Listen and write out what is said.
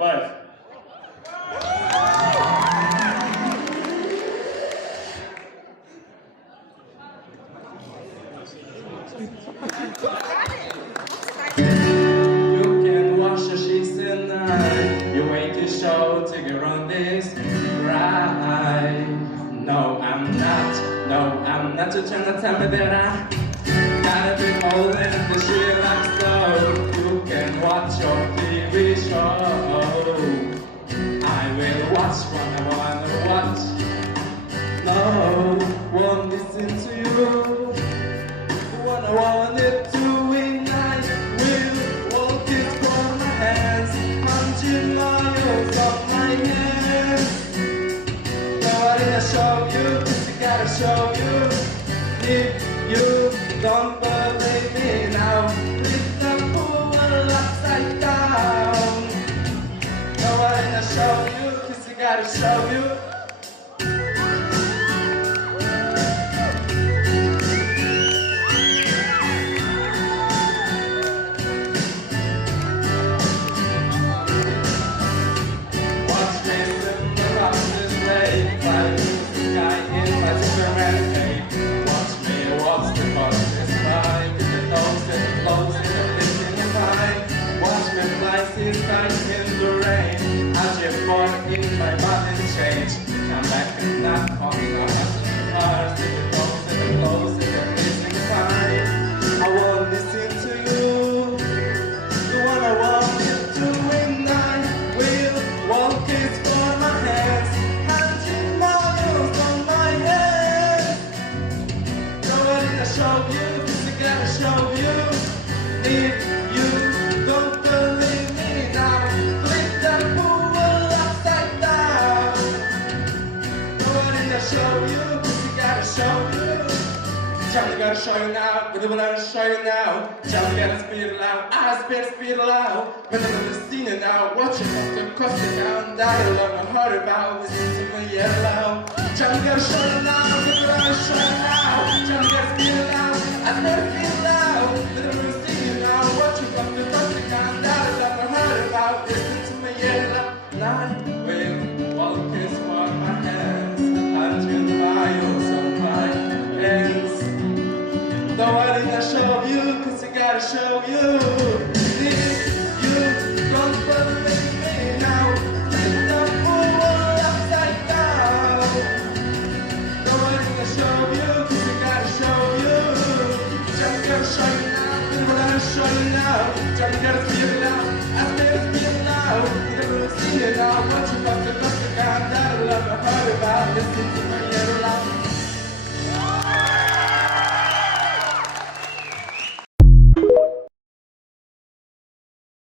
Бабаев. You can wash your sheets tonight. You wait to show to get on this ride. No, I'm not. No, I'm not. You're trying to tell me that I gotta be holding the shit like so. You can watch your TV show. I will watch what I wanna watch. No, won't listen to you. What I wanted to. Show you, cause I gotta show you. If you don't believe me now, flip the pool upside down. No, I wanna show you, cause I gotta show you. In the rain, as you fall in my body change. I'm back and not on the cars, in the clothes, in the clothes, in the missing time. I won't listen to you. The one I wanted to win, I will walk it for my hands. Hands in miles on my head. Nobody to show you, cause I gotta show you. If you don't believe me now, flip the pool upside down. Nobody to show you, cause you gotta show you. Johnny gotta show you now, but when I show you now, Johnny gotta speed it loud, I speed it loud. When I'm in the scene now, watching off the coast down, dialogue I heard about, listen to me yellow. Johnny gotta show you now, but when I show you now, Johnny gotta speed it loud, I speed it loud. When I'm in the scene now, watching off the coast down, dialogue I heard about, listen to me yellow. I will walk is on my hands, 100 miles on my hands. Though I didn't show you, cause I gotta show you. If you don't believe me now, flip the pool upside down. Though I didn't show you, cause I gotta show you. Just gotta show you now, but I gotta show you now. Just gotta feel it out, I still feel it out. You never seen it now, what you got to got, that I love, I heard about, listen to me.